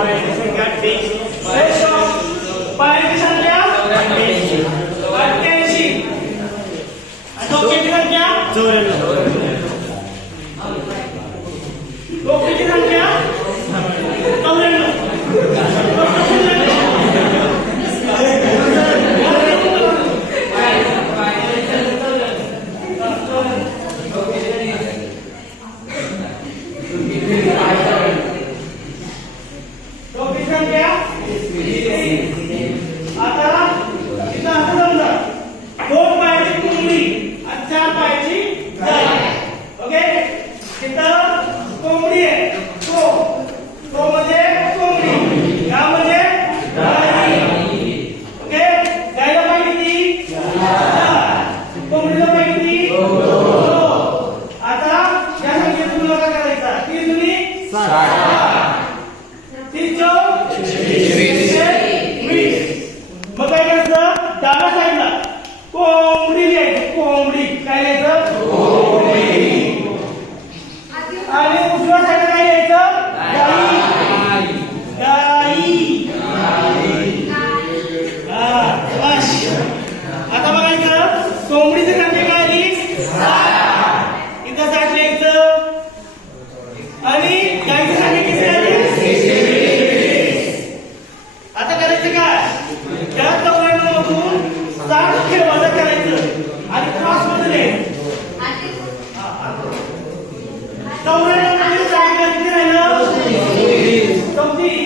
पायाची संख्या 88. पायाची संख्या 88. डोक्याची संख्या 94. डोक्याची संख्या 94. डाव्या साईडला कोंबडी लिहायची. कोंबडी काय लिहायचं? कोंबडी. आणि उजव्या साईडला काय लिहायचं? गाई. बस. आता बघायचं कोंबडीची संख्या काय आली? 7. इथं 7 लिहायचं. आणि गाईची संख्या किती आली? 20. आता करायचं काय? त्या 7 वजा करायचं आणि क्रॉस मध्ये 94 मध्ये सांगितलं किती राहिलं? 34.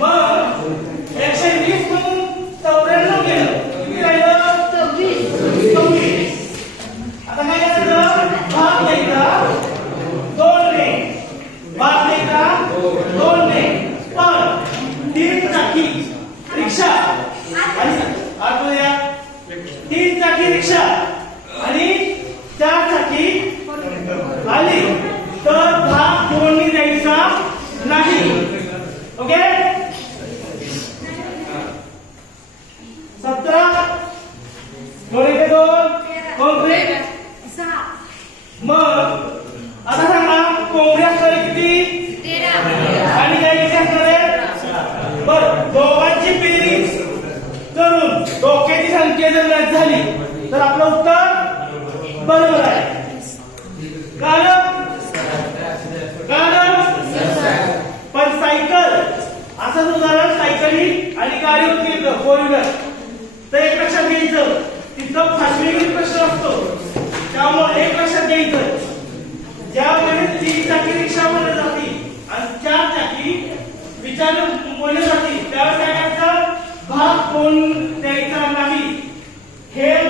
मग 120 म्हणून 94 गेलं किती राहिलं? 26. आता काय करायचं? भाग द्यायचा 2 ने. भाग द्यायचा 2 ने. पण 3 चाकी रिक्षा आणि 3 चाकी रिक्षा आणि 4 चाकी आली तर भाग 2 ने द्यायचा नाही. ओके. 17 2 कंप्लीट. मग आता सांगा कोंबडी असणारे किती? 13. आणि गाई किती असणारे? बरं. दोघांची बेरीज करून डोक्याची संख्या जर मॅच झाली तर आपलं उत्तर बरोबर आहे. कारण पण सायकल असंच उदाहरण सायकली आणि गाडी होती 4 व्हीलर तर एक लक्षात घ्यायचं तिथं फासलेली प्रश्न असतो. त्यामुळे एक लक्षात घ्यायचं ज्यावेळेस 3 चाकी रिक्षा बनवली जाते आणि 4 चाकी विचारून बोलले जाते त्यावेळेस काय करायचं? भाग कोण द्यायचा नाही. हे